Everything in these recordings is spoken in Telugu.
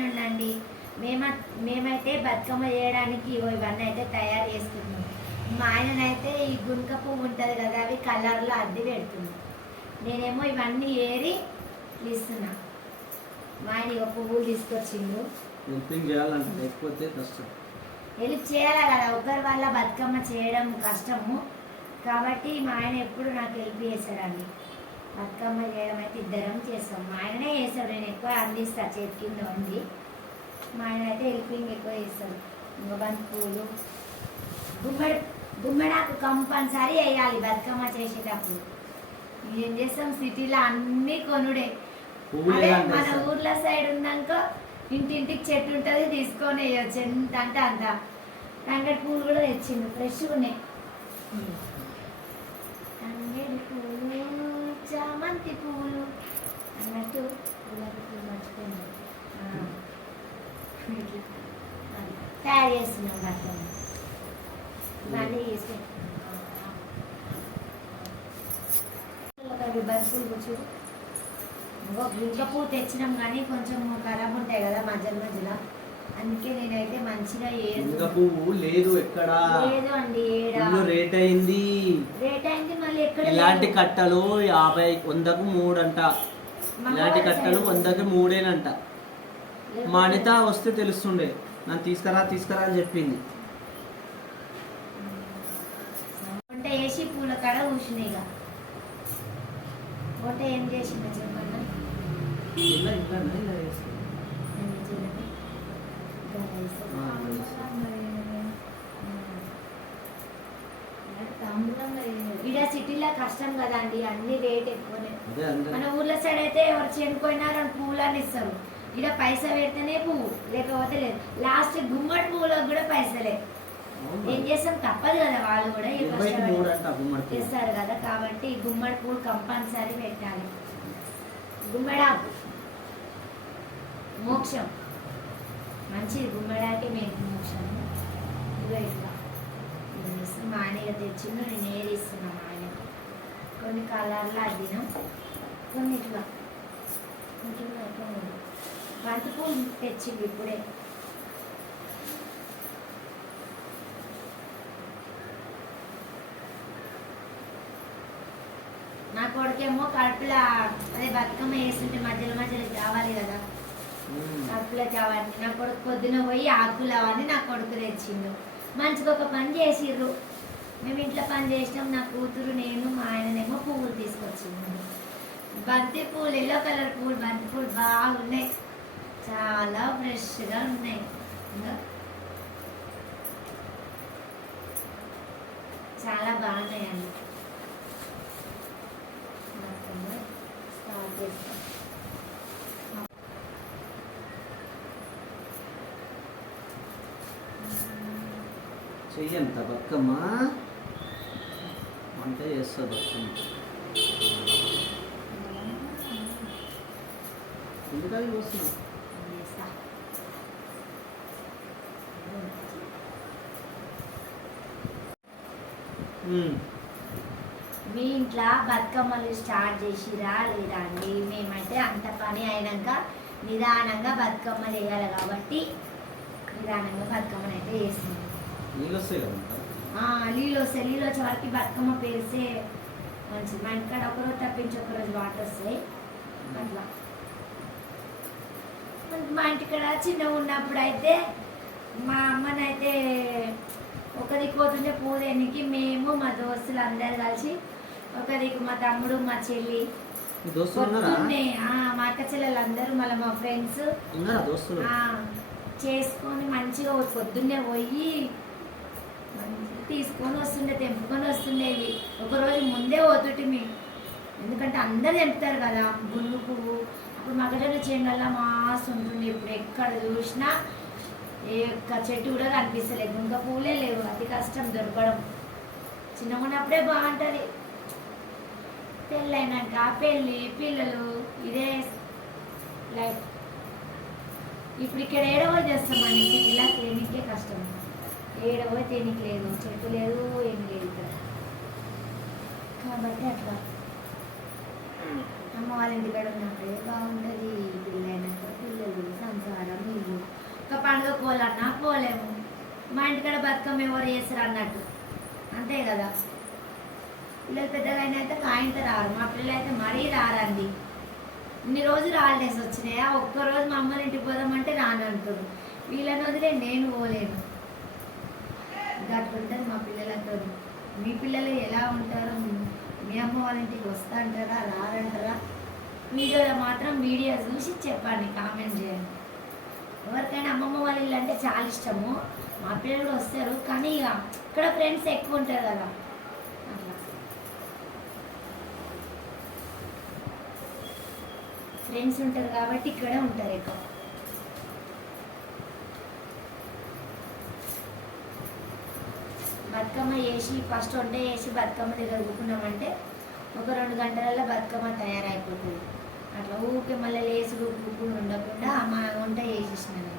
ఆయన ఉండండి. మేమైతే బతుకమ్మ చేయడానికి ఇవన్నీ అయితే తయారు చేసుకుంటున్నాం. మా ఆయననైతే ఈ గుంక పువ్వు ఉంటుంది కదా, అవి కలర్లో అద్దె పెడుతున్నాం. నేనేమో ఇవన్నీ ఏరి ఇస్తున్నా. మా ఆయన ఇక పువ్వులు తీసుకొచ్చిండు. హెల్ప్ చేయాలి కదా, ఒకరి వల్ల బతుకమ్మ చేయడం కష్టము కాబట్టి మా ఆయన ఎప్పుడు నాకు హెల్ప్ చేశాడండి. బతుకమ్మ చేయడం అయితే ఇద్దరం చేస్తాం. మా ఆయననే చేస్తాడు, నేను ఎక్కువ అందిస్తా చేతి కింద ఉంది. మా ఆయన అయితే హెల్పింగ్ ఎక్కువ చేస్తాడు. ఇంకా బంతి పూలు, గుమ్మడాకు కంపల్సరీ వేయాలి బతుకమ్మ చేసేటప్పుడు. ఏం చేస్తాం, సిటీలో అన్నీ కొనుడే. అదే మన ఊర్ల సైడ్ ఉన్నాక ఇంటింటికి చెట్టు ఉంటుంది, తీసుకొని వేయచ్చు ఎంత అంటే అంత. తంగడి పూలు కూడా తెచ్చిండు, ఫ్రెష్గా ఉన్నాయి. తంగడి పూలు, చామంతి పూలు అన్నట్టు గులాబీ పూలు మర్చిపోయింది. తయారు చేస్తున్నాం బతుకమ్మ. ఇవన్నీ బతుకులు కూర్చు. ఇంట్లో పువ్వు తెచ్చినాం కానీ కొంచెం ఖరాబ్ ఉంటాయి కదా మధ్యలో, అందుకే నేనైతే మంచిగా పువ్వు లేదు ఎక్కడ లేదు అండి. రేట్ అయింది మళ్ళీ ఎక్కడ. ఇలాంటి కట్టలు 50-100కు 3 అంట. ఇలాంటి కట్టలు 100కి 3 మా అనిత వస్తే తెలుస్తుండే, నన్ను తీసుకురా అని చెప్పింది. వంట వేసి పూల కాడ కూర్చున్నాయి. వంట ఏం చేసిందో చెప్పండి. ఇక్కడ సిటీలో కష్టం కదండి, అన్ని రేట్ ఎక్కువనే. మన ఊర్ల సైడ్ అయితే ఎవరు చనిపోయినా 2 పువ్వులని ఇస్తారు. ఇక్కడ పైసా పెడితేనే పువ్వు, లేకపోతే లేదు. లాస్ట్ గుమ్మడి పువ్వులకు కూడా పైసలే. ఏం చేస్తాం, తప్పదు కదా, వాళ్ళు కూడా చేస్తారు కదా. కాబట్టి గుమ్మడి పువ్వు కంపల్సరీ పెట్టాలి. గుమ్మడాకు మోక్షం మంచిది, గుమ్మడాకే మేము మోక్షం. ఇట్లా మా ఆయన తెచ్చిండు, నేను ఏరిస్తున్నా. మా ఆయన కొన్ని కలర్లో అద్దినాం, కొన్ని ఇట్లా బంతి పూలు తెచ్చింది ఇప్పుడే. నా కొడుకేమో కడుపులా అదే బతుకమ్మ వేస్తుంటే మధ్యలో కావాలి కదా, కడుపులో కావాలి. నా కొడుకు పొద్దున పోయి ఆకులు అవన్నీ నా కొడుకు తెచ్చిండు. మంచిగా ఒక పని చేసిర్రు. మేము ఇంట్లో పని చేసినాం, నా కూతురు నేను. మా ఆయననేమో పువ్వులు తీసుకొచ్చిండు. బంతి పూలు, ఎల్లో కలర్ పూలు, బంతి పూలు బాగున్నాయి, చాలా ఫ్రెష్గా ఉన్నాయి. ఇంకా చాలా బాగున్నాయండి. స్టార్ట్ చేస్తాం. చెయ్యంత బతుకమ్మ వంట చేస్తా. బతుకమ్మ ఎందుకని వస్తున్నాం. మీ ఇంట్లో బతుకమ్మలు స్టార్ట్ చేసిరా లేదా అండి? మేమైతే అంత పని అయినాక నిదానంగా బతుకమ్మలు వేయాలి కాబట్టి నిదానంగా బతుకమ్మలు అయితే వేస్తున్నాం. నీళ్ళు వస్తాయి నీళ్ళు వచ్చే వరకు బతుకమ్మ పేరిస్తే మంచిది. మా ఇంటికాడ ఒకరోజు తప్పించి ఒకరోజు వాటర్ వస్తాయి అట్లా. మా ఇంటికాడ చిన్నగా ఉన్నప్పుడు అయితే మా అమ్మనైతే ఒక దిక్కు పోతుంటే పూదేనికి మేము మా దోస్తులు అందరు కలిసి ఒక దిక్కు, మా తమ్ముడు మా చెల్లి మా అక్క చెల్లెలు అందరూ మళ్ళీ మా ఫ్రెండ్స్ చేసుకొని మంచిగా పొద్దున్నే పోయి తీసుకొని వస్తుండే, తెంపుకొని వస్తుండేవి. ఒకరోజు ముందే పోతుంటే మేము, ఎందుకంటే అందరు తెంపుతారు కదా గుళ్ళు పువ్వు. అప్పుడు మగజొన్న చేనులలో మాస్ ఉంటుండే. ఇప్పుడు ఎక్కడ చూసినా ఏ ఒక్క చెట్టు కూడా కనిపిస్తలేదు, గుంక పువ్వులే లేవు. అతి కష్టం దొరకడం. చిన్నగా ఉన్నప్పుడే బాగుంటుంది. పెళ్ళైనాక పెళ్ళి, పిల్లలు, ఇదే లైఫ్. ఇప్పుడు ఇక్కడ ఏడవ చేస్తామండి, ఇలా క్లినిక్కే కష్టం. ఏడవ తేనికి లేదు, చెట్టు లేదు, ఏం లేదు ఇక్కడ. కాబట్టి అట్లా అమ్మ వాళ్ళ ఇంటి కాడ ఉన్నప్పుడే బాగుంటుంది. పెళ్ళైనాక పిల్లలు, సంసారం, పండుగ పోలన్నా పోలేము. మా ఇంటికాడ బతుకమ్మ ఎవరు చేస్తారు అన్నట్టు, అంతే కదా. పిల్లలు పెద్దగా అయితే కాయంత రారు, మా పిల్లలు అయితే మరీ రారండి. ఇన్ని రోజులు హాలిడేస్ వచ్చినాయా, ఒక్కరోజు మా అమ్మని ఇంటికి పోదామంటే రానంటారు. వీళ్ళని వదిలే నేను పోలేను. అట్లుంటుంది మా పిల్లలతో. మీ పిల్లలు ఎలా ఉంటారో, మీ అమ్మ వాళ్ళ ఇంటికి వస్తా అంటారా రారంటారా? వీడియోలో మాత్రం వీడియో చూసి చెప్పండి, కామెంట్ చేయండి. ఎవరికైనా అమ్మమ్మ వాళ్ళ ఇల్లు అంటే చాలా ఇష్టము. మా పిల్లలు కూడా వస్తారు, కానీ ఇక ఇక్కడ ఫ్రెండ్స్ ఎక్కువ ఉంటారు కదా, అట్లా ఫ్రెండ్స్ ఉంటారు కాబట్టి ఇక్కడే ఉంటారు ఎక్కువ. బతుకమ్మ వేసి ఫస్ట్ వంట వేసి బతుకమ్మ దగ్గర కూకున్నామంటే ఒక 2 గంటలలో బతుకమ్మ తయారైపోతుంది. అట్లా ఊరికే మళ్ళీ లేసుడు కూకుని ఉండకుండా మా వంట వేసేసినాను.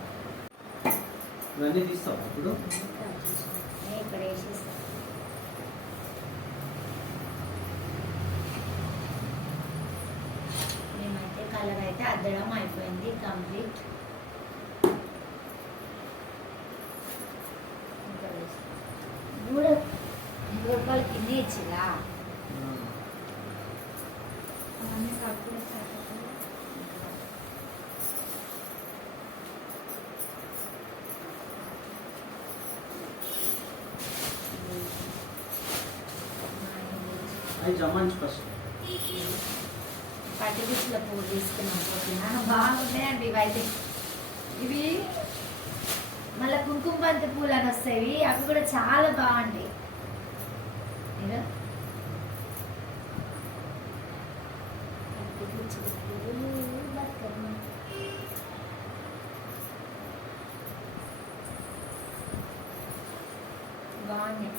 ఇక్కడ వేసేస్తాను. మేమైతే కలర్ అయితే అద్దడం అయిపోయింది కంప్లీట్. రూపాయలు కింద ఇచ్చిరా పట్టి పిచ్చిల పువ్వు తీసుకున్నాం. బాగున్నాయండి ఇవైతే. ఇవి మళ్ళీ కుంకుమ బంతి పూలు అని వస్తాయి, అవి కూడా చాలా బాగుంటాయి. బాగున్నాయి.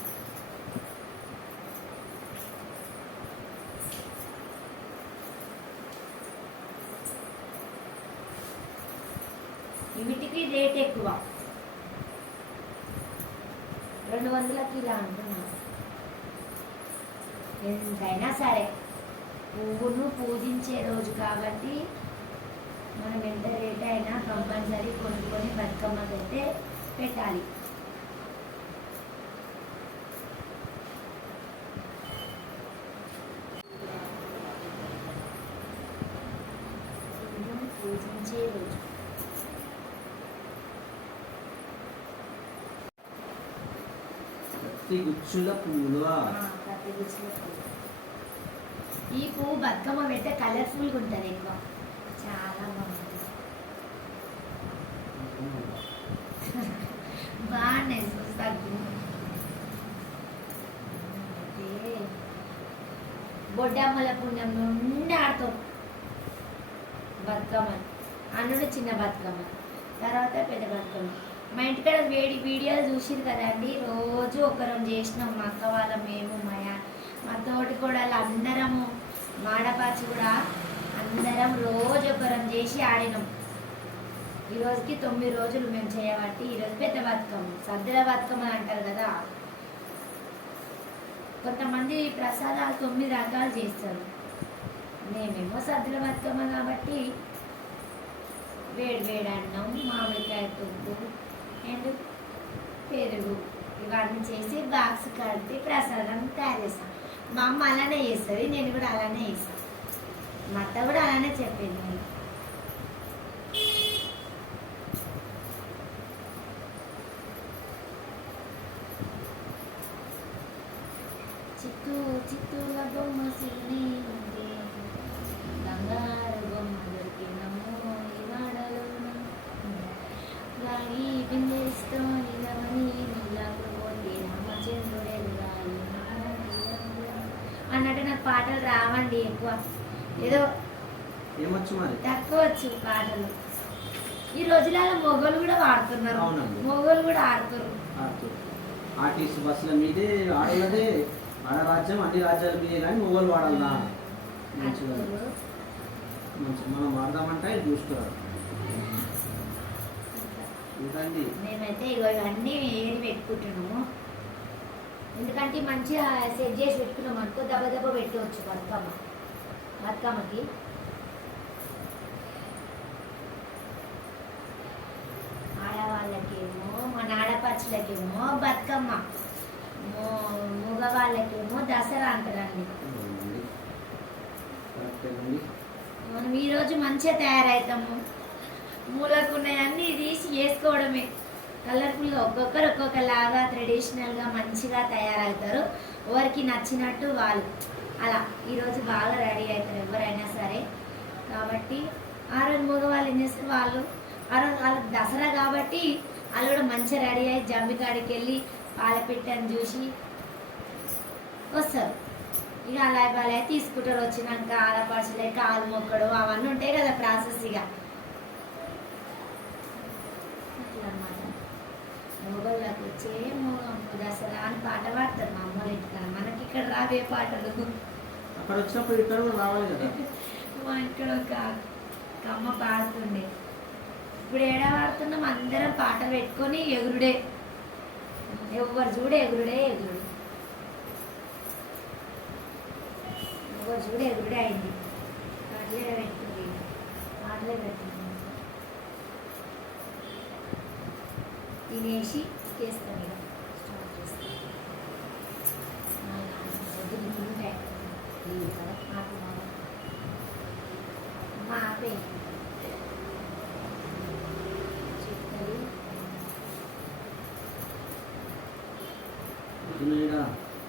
వీటికి రేట్ ఎక్కువ, 200కి ఇలా అంటున్నాను. ఎంతైనా సరే పువ్వును పూజించే రోజు కాబట్టి మనం ఎంత రేట్ అయినా కంపల్సరీ కొనుక్కొని బతుకమ్మకి అయితే పెట్టాలి. పూజించే రోజు గుచ్చుల పువ్వులు. ఈ పువ్వు బతుకమ్మ పెడితే కలర్ఫుల్గా ఉంటుంది, ఎక్కువ చాలా బాగుంటుంది. బాగున్నాయి చూస్తాను. బొడ్డమ్మల పుణ్యం నుండి ఆడతాం బతుకమ్మ. అన్నుడు చిన్న బతుకమ్మ, తర్వాత పెద్ద బతుకమ్మ. మా ఇంటికాడ వీడియోలు చూసిరు కదండి, రోజు ఒకరం చేసినాం. మా అక్క వాళ్ళ మేము మా తోటి కూడా అందరము మాడపాచి కూడా అందరం రోజు ఒకరం చేసి ఆడినాం. ఈరోజుకి 9 రోజులు మేము చేయబట్టి ఈరోజు పెద్ద బతుకమ్మ, సద్దుల బతుకమ్మ అంటారు కదా. కొంతమంది ప్రసాదాలు 9 రకాలు చేస్తారు, మేమేమో సద్దుల బతుకమ్మ కాబట్టి వేడి వేడి అన్నం, మామిడికాయ తుప్పు అండ్ పెరుగు ఇవన్నీ చేసి బాక్స్ కట్టి ప్రసాదం తయారు చేస్తాం. మా అమ్మ అలానే చేస్తుంది, నేను కూడా అలానే చేస్తాను. మా అత్త కూడా అలానే చెప్పింది. నేను చిత్తూ చిత్తూల బొమ్మ సిన్ని బంగారు బొమ్మ దొరికినమ్మో ఈ వాడలో లాగి బిందెస్తో నిలవని నీళ్ళకు పోతే రామచంద్రుడే అన్నట్టు. నాకు పాటలు రావండి ఎక్కువ, ఏదో తక్కువ వచ్చు పాటలు. ఈ రోజులలో మొగలు కూడా వాడుతున్నారు, మొగలు కూడా ఆడుతున్నారు. ఆర్టీసీ బస్సుల మీదే ఆడలదే, ఆడరాజ్యం అన్ని రాజ్యాల మీదే, కానీ మొగలు వాడాలా మంచిగా మనం వాడదామంటే చూసుకోవాలి. మేమైతే ఇవన్నీ ఏరి పెట్టుకుంటున్నాము, ఎందుకంటే మంచిగా సెట్ చేసి పెట్టుకున్నాం అనుకో దెబ్బ దెబ్బ పెట్టవచ్చు బతుకమ్మకి. ఆడవాళ్ళు ఆడపడుచులకేమో బతుకమ్మ, మగవాళ్ళకేమో దసరా అంటారండి. మనం ఈరోజు మంచిగా తయారవుతాము. మూలకు ఉన్నాయన్నీ తీసి వేసుకోవడమే. కలర్ఫుల్గా ఒక్కొక్కరు ఒక్కొక్కలాగా ట్రెడిషనల్గా మంచిగా తయారవుతారు. ఎవరికి నచ్చినట్టు వాళ్ళు అలా ఈరోజు బాగా రెడీ అవుతారు ఎవరైనా సరే. కాబట్టి ఆ రోజు మగవాళ్ళు ఏం చేస్తారు, వాళ్ళు ఆ రోజు వాళ్ళకి దసరా కాబట్టి వాళ్ళు కూడా మంచిగా రెడీ అయ్యి జంబికాడికి వెళ్ళి పాలపిట్టని చూసి వస్తారు. ఇక అలా బాగా తీసుకుంటారు. వచ్చినాక ఆడపడుచులే కాలు మొక్కడు అవన్నీ ఉంటాయి కదా ప్రాసెస్. ఇక అట్లా అన్నమాట. మొగళ్ళకి వచ్చే దసరా అని పాట పాడతారు మా అమ్మోళ్ళ ఇంటికాడ. మనకి ఇక్కడ రావే పాటలు. అక్కడ వచ్చినప్పుడు ఇక్కడ కూడా రావాలి కదా. మా ఇక్కడ ఒక అమ్మ పాడుతుండే. ఇప్పుడు ఏడా పాడుతున్నాం, అందరం పాటలు పెట్టుకొని ఎగురుడే. ఎవరు చూడే ఎగురుడే ఎగురుడు. ఎవరు చూడే ఎగురుడే అయింది. పాటలే పెట్టుకుంది, పాటలే పెట్టుకుంది. తినేసి చేస్తాం ఇక స్టార్ట్ చేస్తాం. ఉంటాయి కదా నాకు మా ఆపే చెప్తుంది.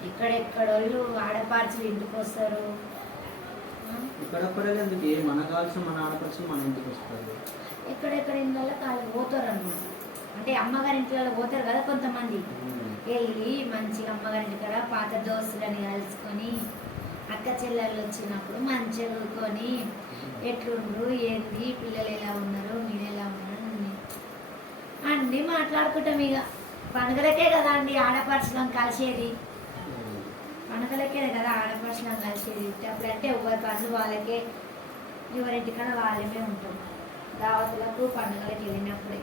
ఎక్కడెక్కడోళ్ళు ఆడపడుచులు ఇంటికి వస్తారు. ఎందుకు మన కావాల్సిన మన ఆడపడుచులు మన ఇంటికి వస్తారు. ఎక్కడెక్కడ ఇళ్ళల్లో కాళ్ళు పోతారు అన్నమాట. అంటే అమ్మగారి ఇంట్లో పోతారు కదా కొంతమంది. వెళ్ళి మంచిగా అమ్మగారింటి కాడ పాత దోస్తులని కలుసుకొని అక్క చెల్లెళ్ళు వచ్చినప్పుడు మంచిగా చదువుకొని ఎట్లుండ్రు ఏంది పిల్లలు ఎలా ఉన్నారు మీరు ఎలా ఉన్నారు అన్నీ మాట్లాడుకుంటాం. ఇక పండుగలకే కదా అండి ఆడపడుచులం కలిసేది. పండుగలకే కదా ఆడపడుచులం కలిసేది. అప్పుడంటే ఎవరి పనులు వాళ్ళకే, ఎవరింటికన్నా వాళ్ళమే ఉంటాం. దావతులకు పండుగలకు వెళ్ళినప్పుడే.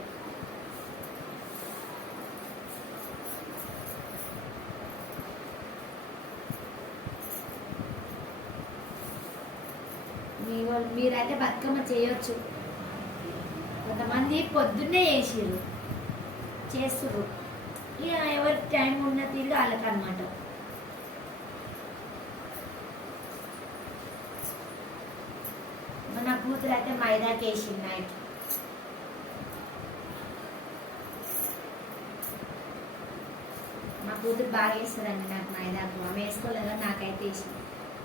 మీరైతే బతుకమ్మ చేయొచ్చు. కొంతమంది పొద్దున్నే చేస్తుర్రు. ఇక ఎవరికి టైం ఉన్న తీరుగా వాళ్ళకి అనమాట. నా కూతురు అయితే మైదాకి వేసింది నైట్. మా కూతురు బాగా వేస్తుందండి నాకు మైదాకు. ఆమె వేసుకోలేదు, నాకైతే వేసింది.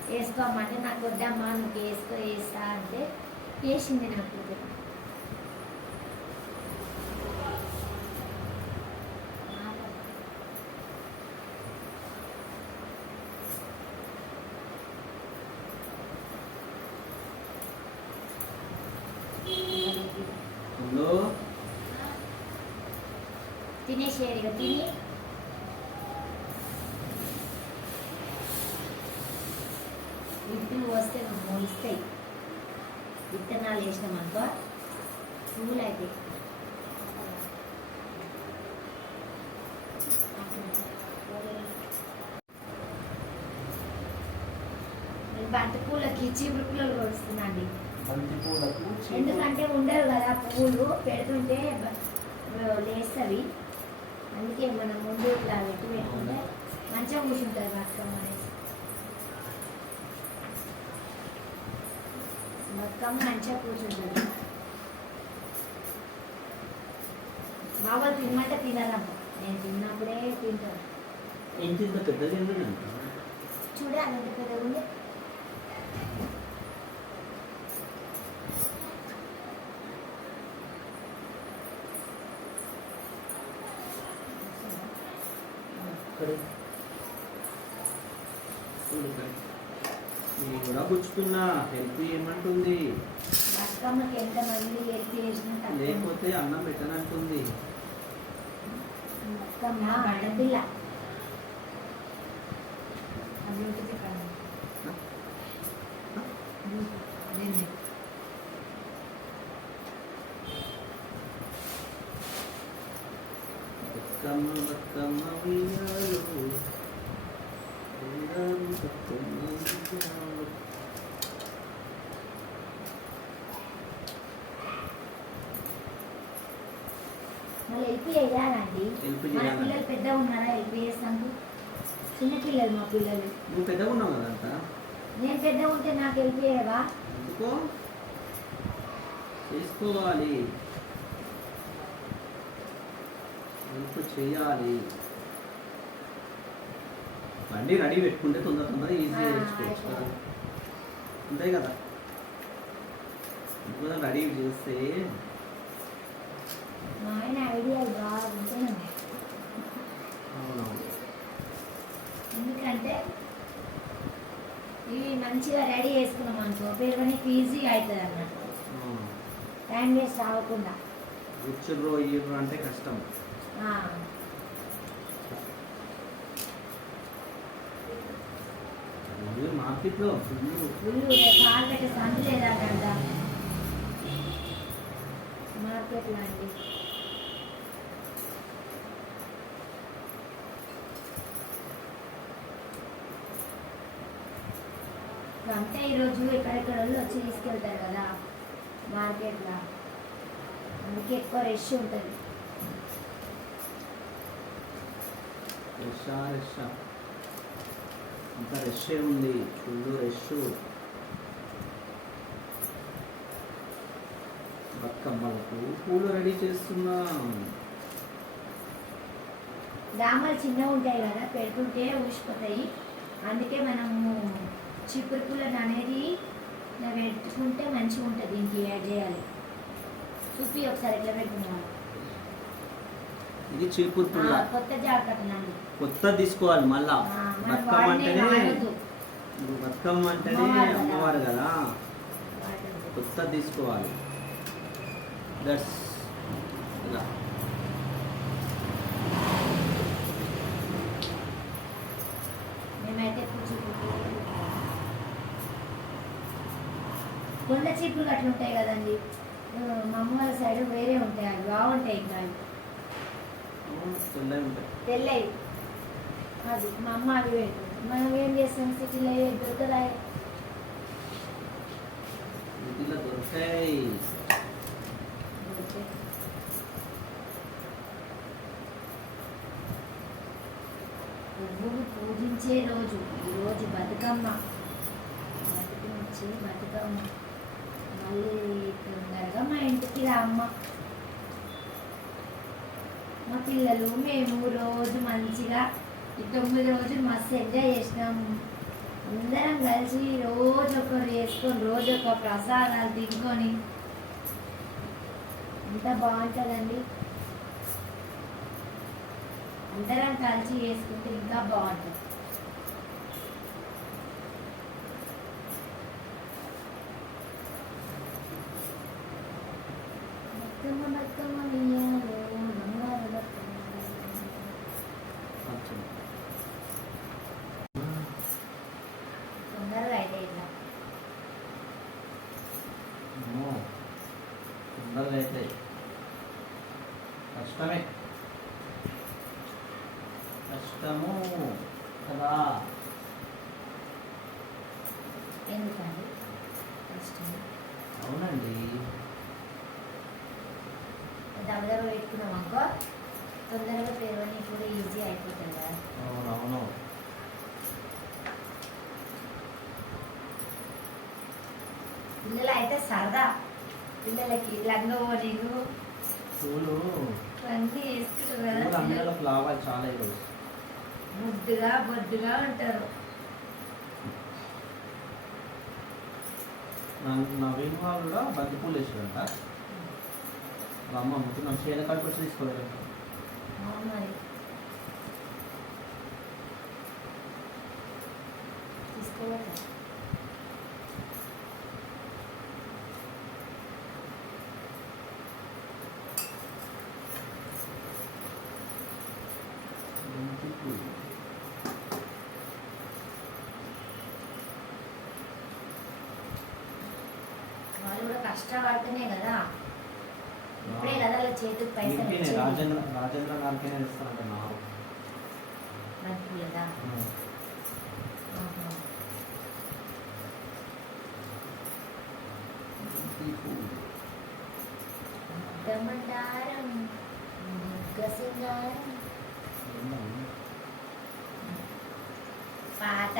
వేసుకోమంటే నాకు వద్దమ్మా నువ్వు వేస్తా అంటే వేసింది నా కూతురు. తినేసేది ఇక తిని విత్తులు వస్తే మొలుస్తాయి. విత్తనాలు వేసినామనుకో పువ్వులు అయితే బంతి పూలకి చీపురు పుల్లలు కొడుస్తుందండి. ఎందుకంటే ఉండరు కదా పువ్వులు, పెడుతుంటే లేస్తవి. అందుకే మనం ముందు ఇట్లా పెట్టుకుంటే మంచిగా కూర్చుంటుంది బతుకమ్మ అనేసి. బతుకమ్మ మంచిగా కూర్చుంటుంది. మా వాళ్ళు తినమంటే తినరమ్మ. నేను తిన్నప్పుడే తింటాను. చూడే అంత పెద్దగా ఉంది. నేను కూడా పుచ్చుతున్నా. హెల్ప్ ఏమంటుంది? బతుకమ్మకి ఎంతమంది హెల్ప్ చేసినా లేకపోతే అన్నం పెట్టనంటుంది. బతుకమ్మ ఆడపిల్ల. బతుకమ్మ బతుకమ్మ ఉయ్యాలో బతుకమ్మ ఉయ్యాలో. మళ్ళీ హెల్ప్ చేయాలండి. హెల్ప్ మన చేయాలి. పిల్లలు పెద్ద ఉన్నారా హెల్ప్ చేస్తాను? చిన్న పిల్లలు మా పిల్లలు. నువ్వు పెద్దగా ఉన్నావు కదంతా. నేను పెద్ద ఉంటే నాకు హెల్ప్ చేయవా? ఎందుకో చేసుకోవాలి, హెల్ప్ చేయాలి. బండి రెడీ పెట్టుకుంటే తొందర తొందర ఈజీగా తెచ్చుకోవచ్చు కదా, అంతే కదా. ఇప్పుడు రెడీ చేస్తే మా ఆయన ఐడియాలు బాగా ఉంటున్నాయి. అవునవును. ఎందుకంటే ఇవి మంచిగా రెడీ చేసుకున్నాం అనుకో పెరుగునికి ఈజీగా అవుతుంది అన్నట్టు, టైం వేస్ట్ అవ్వకుండా. రుచులు ఇవ్వరు అంటే కష్టం. ఆ, మార్కెట్లో ఉల్లు రేపు పాలు పెట్టే సందు లేదంట మార్కెట్లో అండి. అంటే ఈరోజు ఎక్కడెక్కడ వాళ్ళు వచ్చి తీసుకెళ్తారు కదా మార్కెట్లో, అందుకే ఎక్కువ రష్ ఉంటుంది. రష్షా రష్షా అంత రష్షే ఉంది, ఫుల్ రష్. బతుకమ్మలకు పూలు రెడీ చేస్తున్నాం. దామలు చిన్నగా ఉంటాయి కదా, పెడుతుంటే ఊసిపోతాయి. అందుకే మనము చిక్కుడు పూలను అనేది ఇలా పెట్టుకుంటే మంచిగా ఉంటుంది. దీనికి యాడ్ చేయాలి. చూపి ఒకసారి ఎట్లా పెట్టుకున్నాను. ఇది చీపురు పుల్ల, కొత్త జాగ్రత్త కొత్త తీసుకోవాలి మళ్ళా. బతుకమ్మ అంటేనే బతుకమ్మ అంటేనే అమ్మవారు కదా, కొత్త తీసుకోవాలి. దట్స్ ఇలా. మేమైతే కొండ చీపులు అట్లా ఉంటాయి కదండి, మా అమ్మ వాళ్ళ సైడ్ వేరే ఉంటాయి, అవి బాగుంటాయి. ఇంకా తెల్లవి అది మా అమ్మ అవి పెడుతుంది. మనం ఏం చేస్తాం సిటీలో దొరకదాయి. దొరుకుతాయి. పువ్వును పూజించే రోజు ఈరోజు బతుకమ్మ. బతుకమ్మ బతుకమ్మ మళ్ళీ తొందరగా మా ఇంటికి రామ్మ. మా పిల్లలు మేము రోజు మంచిగా ఈ 9 రోజులు మస్తు ఎంజాయ్ చేసినాము. అందరం కలిసి రోజు ఒకరు చేసుకొని రోజు ఒక ప్రసాదాలు తినుకొని అంత బాగుంటుందండి. అందరం కలిసి చేసుకుంటే ఇంకా బాగుంటుంది. బతుకమ్మ బతుకమ్మ ఉయ్యాలో బంగారు బతుకమ్మ. తొందరగా అయితే ఇట్లా తొందరగా అవుతాయి, కష్టమే, కష్టము కదా. ఎందుకండి కష్టం? అవునండి. దబ్బదబ్బ పెట్టుకున్నాం అనుకో తొందరగా పెరుగని కూడా ఈజీ అయిపోతుంది కదా. అవునవును. పిల్లలు అయితే సరదా, పిల్లలకి లంగోనీలు పూలు అన్నీ వేసుకుంటారు కదా. అందరిలోకి లాభాలు చాలా ఈరోజు. ముద్దుగా బొద్దుగా ఉంటారు. నవీన్ వాళ్ళు కూడా బంతి పూలు వేసారంట. వాళ్ళ అమ్మ అమ్ముతున్నాం, చీల కాడికి వచ్చి తీసుకోలేదు. అవును మరి తీసుకోవాలి. బంతి పూలు వాళ్ళు కూడా కష్టపడితేనే కదా, ఇప్పుడే కదా వాళ్ళ చేతికి పైసలు ఇంటినే వచ్చేది. రాజేంద్ర గారికైనా ఇస్తానంట నాకు. బంతి కదా. ఆహా. బంతి పూలు ముద్దమంటారం సింగారం పాట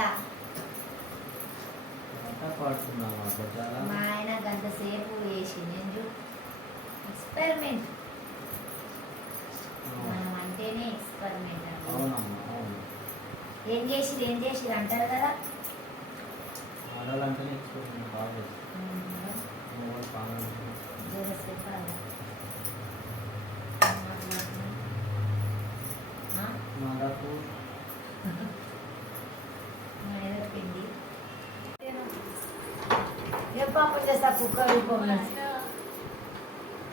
పాడుతున్నావా బజారా? మా ఆయన గంట సేపు వేసి నేను ఎక్స్పెరిమెంట్ మనం అంటేనే ఎక్స్పెరిమెంట్ అండి. అవునమ్మా అవును. ఏం చేసి అంటారు కదా. ఆడాలంటేనే ఎక్స్పెరిమెంట్ బాగా చేస్తాను. నువ్వు కూడా బాగా జరసేపు నాకు పిండి పాపం చేస్తా కుక్కర్ రూపంలో.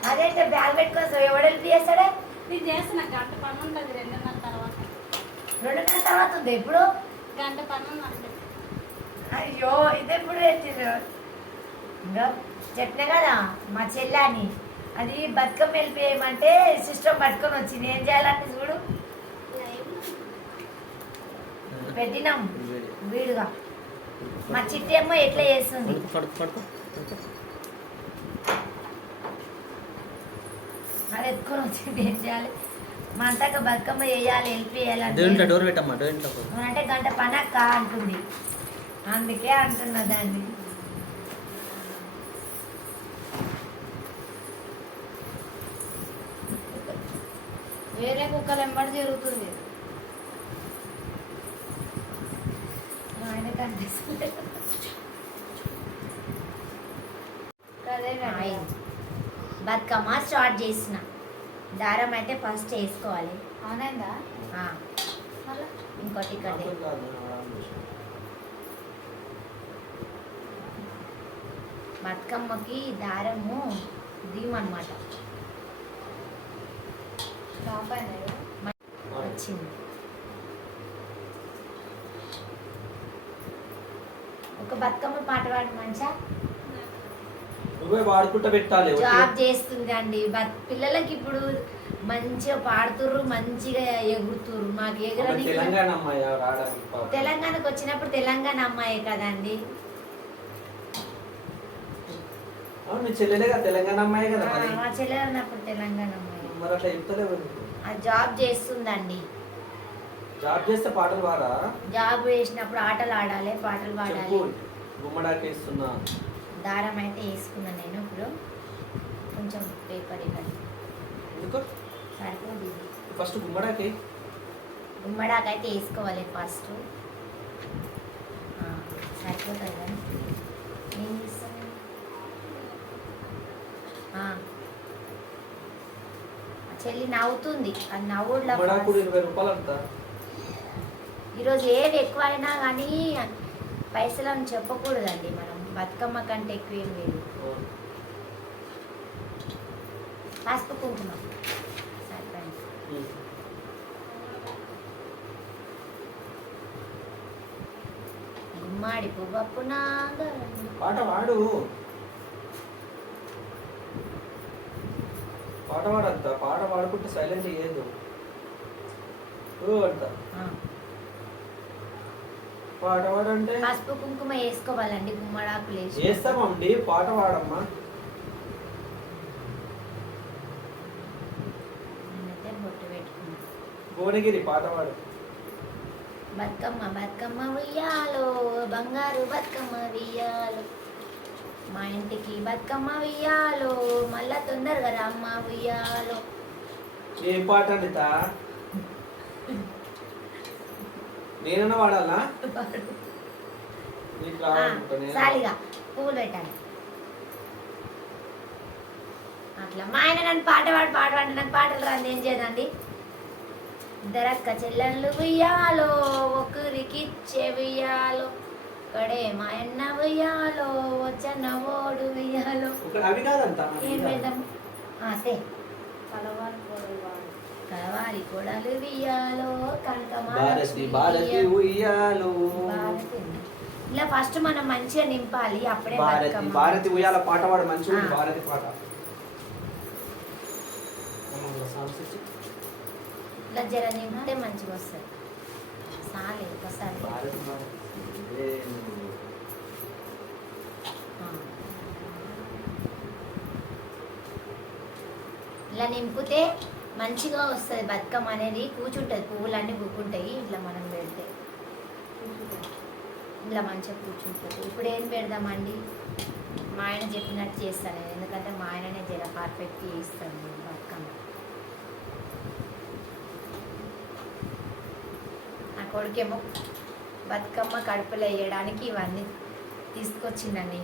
అదేంటే బ్యాగ్ పెట్టుకొని ఎవడు హెల్ప్ చేస్తాడే? నేను చేసిన గంట పని ఉంటుంది 2:30 తర్వాత. 2:30 తర్వాత ఉంది ఎప్పుడు? గంట పని ఉంది. అయ్యో ఇది ఎప్పుడు పెట్టిండ్రు? ఇంకా చెప్పిన కదా మా చెల్లాని అది బతుకమ్మ హెల్ప్ చేయమంటే సిస్టమ్ పట్టుకొని వచ్చింది. ఏం చేయాలంటే చూడు పెట్టినాం వీడుగా. మా చిట్టి ఏమో ఎట్లా చేస్తుంది. అది ఎత్తుకొని వచ్చింది. ఏం చేయాలి? మా అంతాక బతుకమ్మ వేయాలి హెల్ప్ చేయాలి డోర్ పెట్టమ్మా. డోర్ ఇంట్లో అంటే గంట పనక్క అంటుంది. అందుకే అంటున్నా దాన్ని. వేరే కుక్కలు ఎంబడి తిరుగుతుంది. ఆయన కనిపిస్తుంది. బతుకమ్మ స్టార్ట్ చేసిన. దారం అయితే ఫస్ట్ వేసుకోవాలి. అవునందా? మళ్ళీ ఇంకోటి కట్టే. బతుకమ్మకి దారము దీమన్నమాట. వచ్చింది. ఒక బతుకమ్మ పాట పాడి మంచిగా వాడుకుంటా పెట్టాలి. జాబ్ చేస్తుంది అండి. పిల్లలకి ఇప్పుడు మంచిగా పాడుతుర్రు, మంచిగా ఎగురుతుర్రు. మాకు ఎగరని తెలంగాణకు వచ్చినప్పుడు తెలంగాణ అమ్మాయి కదండి. తెలంగాణ అమ్మాయి కదా. మా చెల్లె ఉన్నప్పుడు తెలంగాణ అమ్మాయి. మరి అట్లా చెప్తలేవు. అది జాబ్ చేస్తుందండి. జాబ్ చేస్తే పాటలు పాడా? జాబ్ చేసినప్పుడు ఆటలు ఆడాలి, పాటలు పాడాలి. గుమ్మడాకేస్తున్నా. దారం అయితే వేసుకున్నాను నేను. ఇప్పుడు కొంచెం పేపర్ ఇవ్వండి. సరిపోదు. ఫస్ట్ గుమ్మడాకి గుమ్మడాకైతే వేసుకోవాలి ఫస్ట్. సరిపోతుంది కానీ ఏం చేస్తాను. చెల్లి నవ్వుతుంది. అది నవ్వుడులో 20 రూపాయలు అంట. ఈరోజు ఏది ఎక్కువ అయినా కానీ పైసలను చెప్పకూడదండి. మనం బతుకమ్మ కంటే ఎక్కువ ఏం లేదు. పసుపు కుంకుమ సరిపోయింది. గుమ్మాడి పువ్వప్పు పాట పాడు. పాట పాడంత. పాట పాడుకుంటే సైలెంట్ చేయదు అంట. పాట పాడంటే పసుపు కుంకుమ వేసుకోవాలండి. గుమ్మడాకులు వేస్తామండి. పాట పాడమ్మా. నేనైతే బొట్టు పెట్టుకున్నా. భువనగిరి పాట పాడు. బతుకమ్మ బతుకమ్మ ఉయ్యాలో, బంగారు బతుకమ్మ ఉయ్యాలో, మా ఇంటికి బతుకమ్మ ఉయ్యాలో, మళ్ళా తొందరగా రమ్మ ఉయ్యాలో. ఏ పాట అండితా? నేనన్నా వాడాలా? సాలిగా పువ్వులు పెట్టాలి. అట్లా మా ఆయన నన్ను పాట పాడు నాకు పాటలు రాదు. ఏం చేయదండి. ఇద్దరక్క చెల్లెళ్ళు ఉయ్యాలో, ఒకరికిచ్చే ఉయ్యాలో, కడే మా అన్న ఉయ్యాలో, వచ్చన్న ఓడు ఉయ్యాలో. ఏం పెడదాము? కలవారి కొడలు ఉయ్యాలో, ఇలా ఫస్ట్ మనం మంచిగా నింపాలి. అప్పుడే భారతి ఉయ్యాల పాట పాడు. మంచిగా భారతి పాట. ఇలా జర నింపితే మంచిగా వస్తుంది. సాలే ఒకసారి ఇలా నింపితే మంచిగా వస్తుంది బతుకమ్మ అనేది కూర్చుంటుంది, పువ్వులన్నీ కూకుంటాయి ఇట్లా మనం పెడితే ఇలా మంచిగా కూర్చుంటుంది. ఇప్పుడు ఏం పెడదామండి, మా ఆయన చెప్పినట్టు చేస్తాను నేను, ఎందుకంటే మా ఆయననే జర పర్ఫెక్ట్ చేస్తాను నేను బతుకమ్మ. నా కొడుకేమో బతుకమ్మ కడుపులో వేయడానికి ఇవన్నీ తీసుకొచ్చిందండి.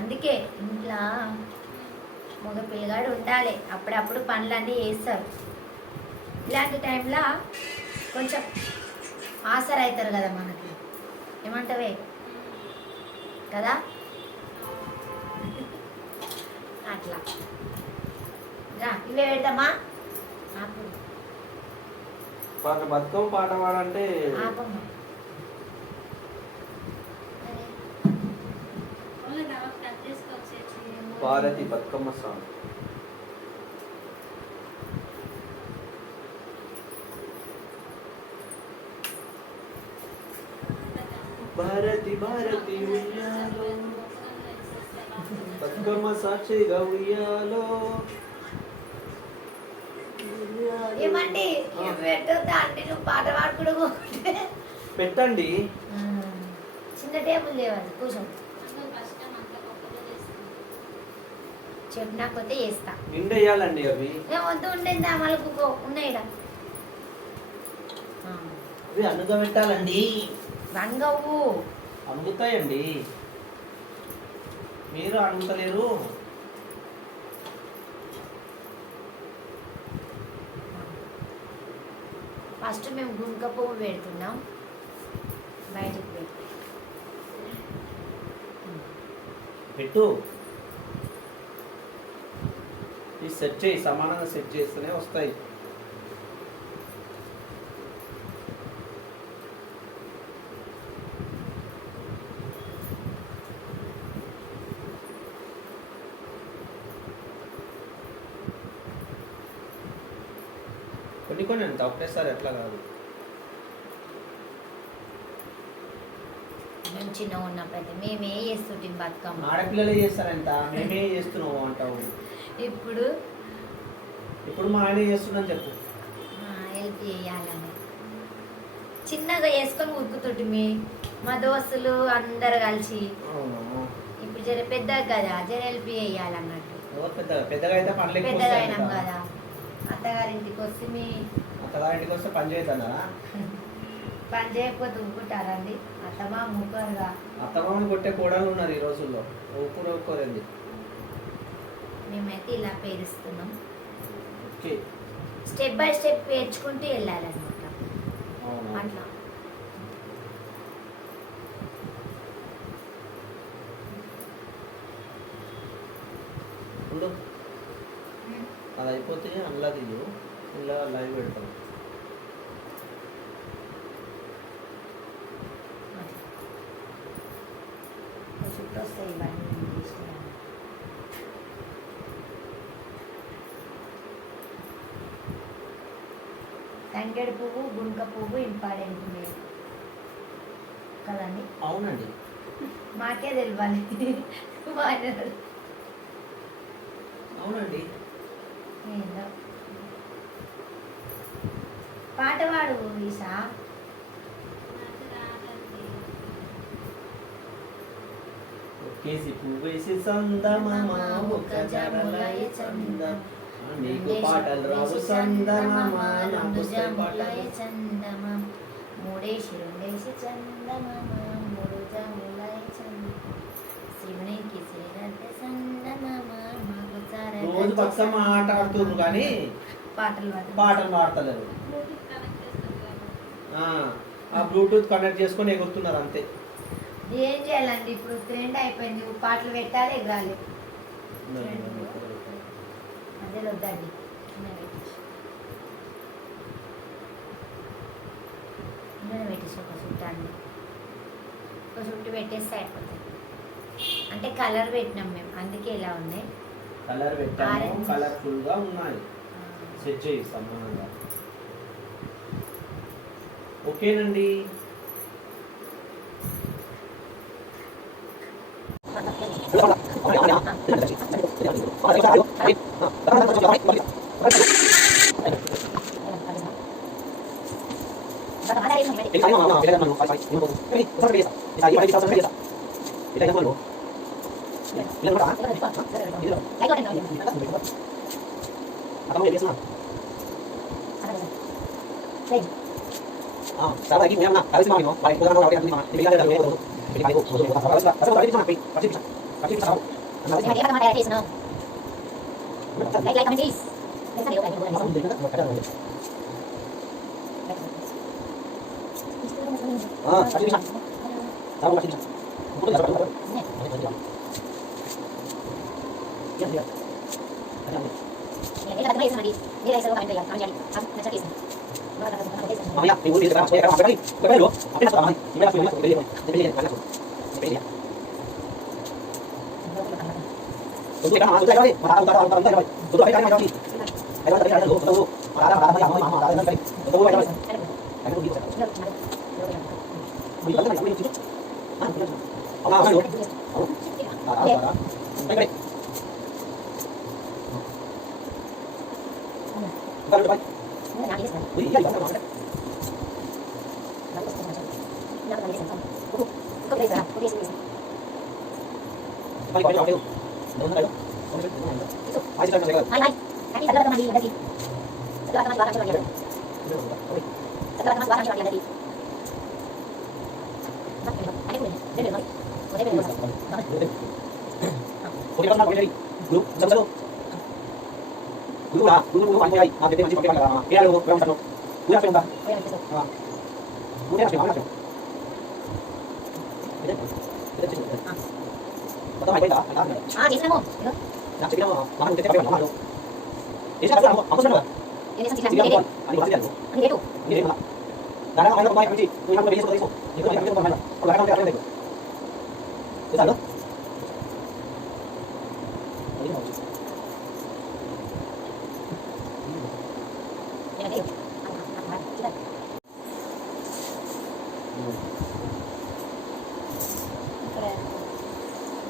అందుకే ఇంట్లో మగ పిల్లగాడు ఉండాలి, అప్పుడప్పుడు పనులన్నీ చేస్తారు. ఇలాంటి టైంలో కొంచెం ఆసర అవుతారు కదా మనకి, ఏమంటావే కదా అట్లా. ఇవే పెడతామా ఆపు బతుకమ్మ పాట పాడంటే ఆపమ్మా. భారతి బతుకమ్మ సాంగ్. భారతి భారతి ఉయ్యాలో బతుకమ్మ సాక్షిగా ఉయ్యాలో. ఏమండి పెట్టొద్దా అండి, నువ్వు పాట పాడుకుంటూ పెట్టండి. చిన్న టేబుల్ లేవాలి కూర్చో, చెప్పినాకపోతే చేస్తా. నిండేయాలండి అవి. వద్దు ఉండిందా మలుపుకో ఉన్నాయి అవి అనుగా పెట్టాలండి. రంగవు అనుగుతాయండి, మీరు అడుగుతలేరు. ఫస్ట్ మేము గుంక పువ్వు పెడుతున్నాం, బయటకు పెట్టు. ఈ సెట్ చేయి, సమానంగా సెట్ చేస్తేనే వస్తాయి. కొన్ని కొన్ని అంత ఒకటేసారి ఎట్లా కాదు. మేము చిన్నగా ఉన్నప్పుడైతే మేమే చేస్తుంటాం బతుకమ్మ. ఆడపిల్లలే చేస్తారంట, మేమే చేస్తున్నావు అంటావు. ఇప్పుడు మా ఆయన చేస్తున్నాను చెప్పు. హెల్ప్ చేయాలని చిన్నగా వేసుకొని ఉరుకుతుంటిమి మా దోస్తులు అందరు కలిసి. ఇప్పుడు జర పెద్దగా కదా, జర హెల్ప్ చేయాలన్నట్టు. పెద్దగా అయితే పనులు పెద్దగా అయినాం కదా, అత్తగారింటికి వస్తే మీ అత్తగారింటికి వస్తే పని చేయదన్నా. పని చేయకపోతే ఊపుకుంటారండి అత్తమా ముక్కరుగా. అత్తమామని కొట్టే కోడలు ఉన్నారు ఈ రోజుల్లో, ఊపుకోరండి. మేమైతే ఇలా పేరుస్తున్నాం, ఓకే. స్టెప్ బై స్టెప్ పేర్చుకుంటూ వెళ్ళాలన్నమాట అట్లా. అది అయిపోతే అందులో తీయు, ఇలా లైవ్ పెడతాం. చుట్టూ వస్తాయి ఇవన్నీ తంగేడు పువ్వు గుంక పువ్వు ఇంపార్టెంట్ మీరు కదండి. అవునండి, మాకే తెలియాలి. అవునండి. ఏందో పాట పాడు ఈసా. కేసి పువ్వేసి సందమామ ఒక జడలయ చందం, నీకు పాటలు రావు సందమామ నాకు జములయ చందమామ, మూడేసి రెండేసి చందమామ మూడు జములయ చందమామ, శివునికి చేరద్ద సందమామ మాకు రోజు బతుకమ్మ ఆట ఆడుతున్నారు కానీ పాటలు పాడతలేరు. ఆ బ్లూటూత్ కనెక్ట్ చేసుకొని ఎగురుతున్నారు అంతే. ఏం చేయాలండి, ఇప్పుడు ట్రెండ్ అయిపోయింది, పాటలు పెట్టాలి ఎగరాలి. మధ్యలో వద్దండి, పెట్టేసి ఒక చుట్టాన్ని ఒక చుట్టు పెట్టేస్తే అయిపోతుంది. అంటే కలర్ పెట్టినాం మేము, అందుకే ఇలా ఉంది. కలర్ పెట్టాము, కలర్ఫుల్ గా ఉన్నాయి. సెట్ చేయి సమానంగా. ఓకేనండి.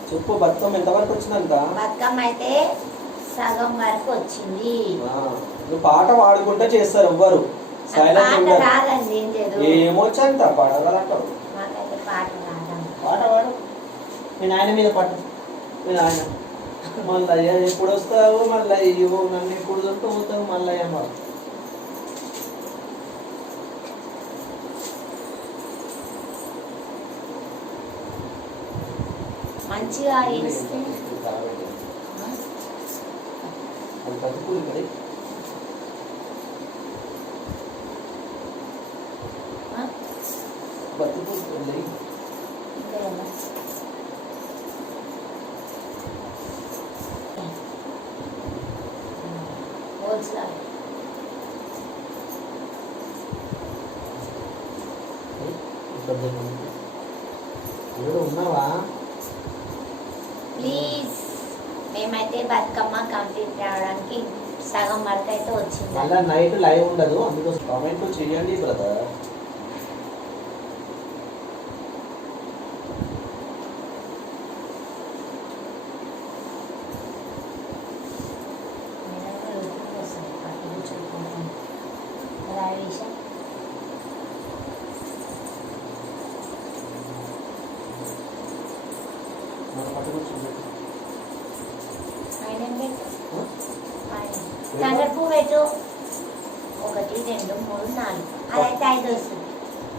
చెప్పు బతుకమ్మ ఎంతవరకు వచ్చిందంట? బతుకమ్మ అయితే సగం వరకు వచ్చింది. నువ్వు పాట పాడుకుంటే చేస్తారు ఎవ్వరు రాదండి, ఏం లేదు. ఏమొచ్చంత పాడగలంటావు? మాకైతే పాట రాదండి. పాట పాడు. మీ నాయన మీద పాటు. మీ నాయన మళ్ళీ ఎప్పుడు వస్తావు, మళ్ళీ ఇవ్వు నన్ను ఎప్పుడు దొరుకుతావు, మళ్ళీ ఏమో మంచిగా వేస్తే ఉన్నావా? ప్లీజ్, మేమైతే బతుకమ్మ కంప్లీట్ రావడానికి సగం వరకు అయితే వచ్చింది. మళ్ళీ నైట్ లైవ్ ఉండదు, అందుకోసం కామెంట్ చేయండి బ్రదర్. తంగడు పువ్వు పెట్టు. 1 2 3 4 అదైతే 5 వస్తుంది.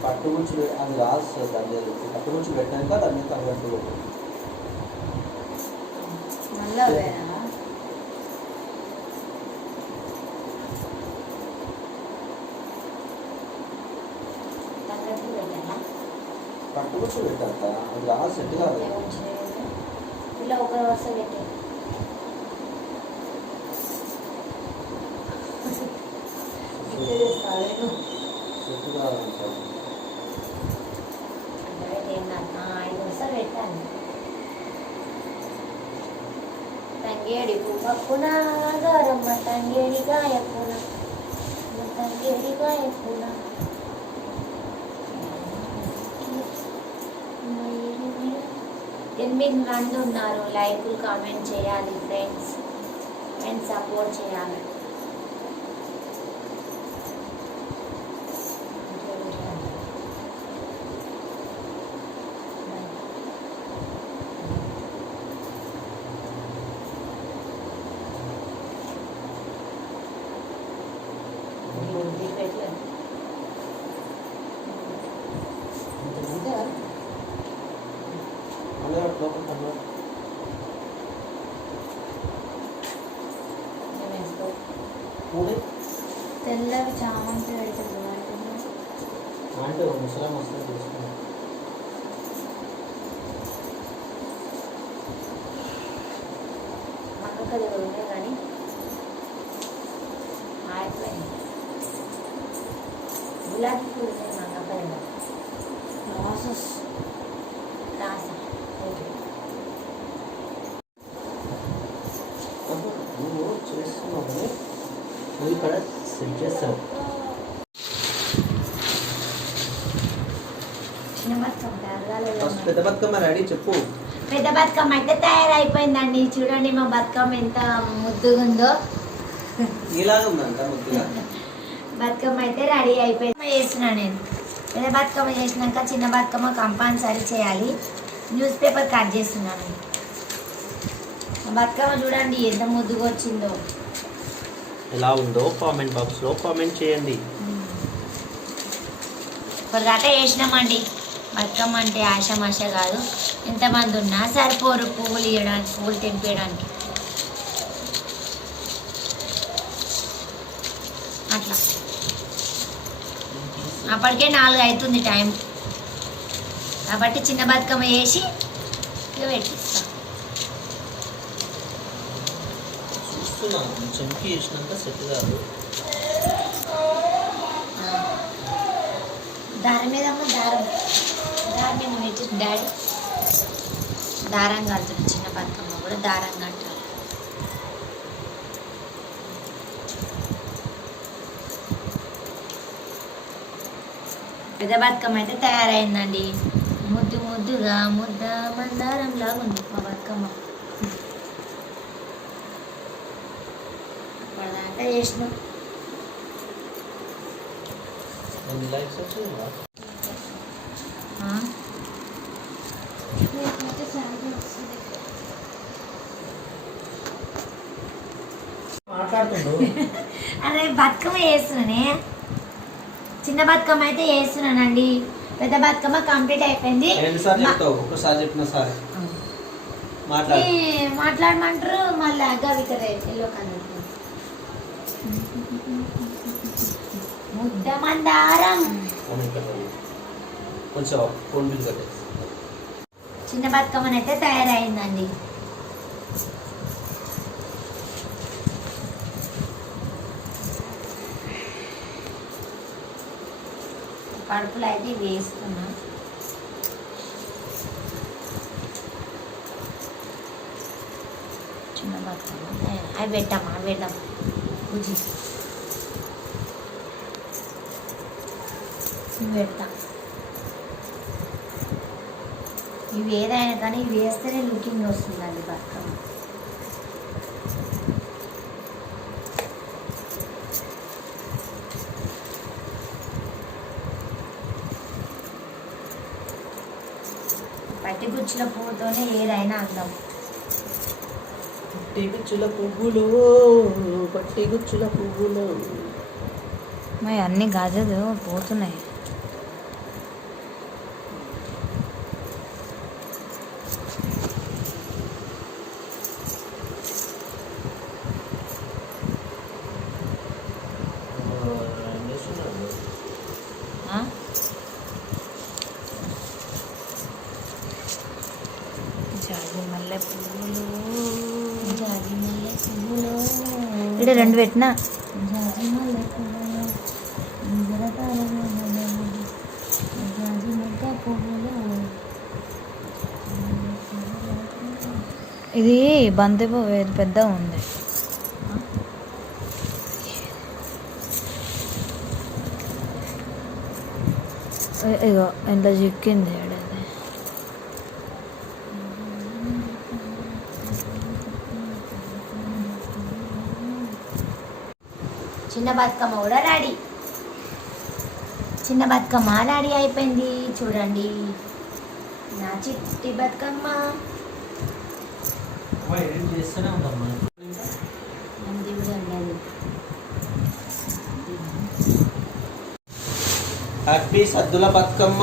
పట్టుగుచ్చు అది రాస్తుంది, దాని పట్టుగుచ్చు పెట్టాక దాన్ని తగ్గట్టు పట్టుగుచ్చు పెట్టాక అది రాసి సెట్ కాదు. ఇలా ఒక వరుస పెట్టి సెట్ కాదు. 5 వరుసలు పెట్టాను. తంగేడి పువ్వప్పున గౌరమ్మ తంగేడి గాయప్పున తంగేడి గాయప్పున 8 మంది ఉన్నారు. లైకులు కామెంట్ చేయాలి ఫ్రెండ్స్, సపోర్ట్ చేయాలి. తెల్లవి చామంతి పెడుతుంది అంటే ముసలాం వస్తుంది చూసుకున్నాం. మక్కలు ఉన్నాయి కానీ ఆయిపోయింది. గులాబీ పూలు ఉన్నాయి మక్కలు లాసెస్ లాస నువ్వు చేస్తున్నావు నువ్వు ఇక్కడ సెట్ చేస్తావు. చిన్న బతుకమ్మ పెద్ద బతుకమ్మ రెడీ చెప్పు. పెద్ద బతుకమ్మ అయితే తయారైపోయిందండి. చూడండి మా బతుకమ్మ ఎంత ముద్దుగా ఉందో. నీలాగా ఉందంట ముద్దుగా. బతుకమ్మ అయితే రెడీ అయిపోయింది. చేస్తున్నా నేను. పెద్ద బతుకమ్మ చేసినాక చిన్న బతుకమ్మ కంపల్సరీ చేయాలి. న్యూస్ పేపర్ కట్ చేస్తున్నాను. బతుకమ్మ చూడండి ఎంత ముద్దుగా వచ్చిందో. ఎలా ఉందో కామెంట్ బాక్స్లో కామెంట్ చేయండి. ఇప్పటిదాకా చేసినామండి. బతుకమ్మ అంటే ఆశమాష కాదు. ఎంతమంది ఉన్నా సరిపోరు పువ్వులు ఇవ్వడానికి, పువ్వులు తెంపేయడానికి. అట్లా అప్పటికే 4 అవుతుంది టైం. కాబట్టి చిన్న బతుకమ్మ వేసి ఇక పెట్టిస్తాం. చూస్తున్నాను చెంకి వేసినాక సెట్ కాదు. దారం మీదమ్మ దారం దారం పెట్టి డాడీ దారం కడుతుంది. చిన్న బతుకమ్మ కూడా దారం కట్టాలి. పెద్ద బతుకమ్మ అయితే తయారైందండి. ముద్దు ముద్దుగా ముద్ద మందారం లాగా ఉంది మా బతుకమ్మ. ఇప్పటిదాకా చేసినాం. మాట్లాడుతుండు. అదే బతుకమ్మ చేస్తున్నానే. చిన్న బతుకమ్మ అయితే చేస్తున్నానండి. పెద్ద బతుకమ్మ కంప్లీట్ అయిపోయింది. ఒకసారి చెప్పిన సార్ మాట్లాడమంటారు మళ్ళీ అగ్గవికరే ఎల్లో కలర్ ముద్ద మందారం. కొంచెం ఫోన్ బిల్ కట్టే. చిన్న బతుకమ్మనైతే తయారైందండి. కడుపులు అయితే వేస్తున్నా. చిన్న బతుకమ్మ అవి పెట్టామా పెడదాం బుజ్జి పెడతా. ఇవి ఏదైనా కానీ ఇవి వేస్తేనే లుకింగ్ వస్తుందండి బతుకమ్మ. పట్టి గుచ్చుల పువ్వుతోనే ఏదైనా అందం. పట్టి గుచ్చుల పువ్వులు పట్టి గుచ్చుల పువ్వులు మరి అన్ని గాజులు పోతున్నాయి. జాజి మల్లె పువ్వులు జాజి మల్లె పువ్వులు ఇక్కడ 2 పెట్టినా. జాజి మల్లె పువ్వులు జాజి ముద్ద పువ్వులు. ఇది బంతి పువ్వు పెద్దగా ఉంది. ఇగో ఎంత చిక్కింది. చిన్న బతుకమ్మ కూడా రెడీ. చిన్న బతుకమ్మ రెడీ అయిపోయింది. చూడండి నా చిట్టి బతుకమ్మ. చేస్తూనే ఉంటాం మనం. మంది కూడా ఉండదు. హ్యాపీ సద్దుల బతుకమ్మ.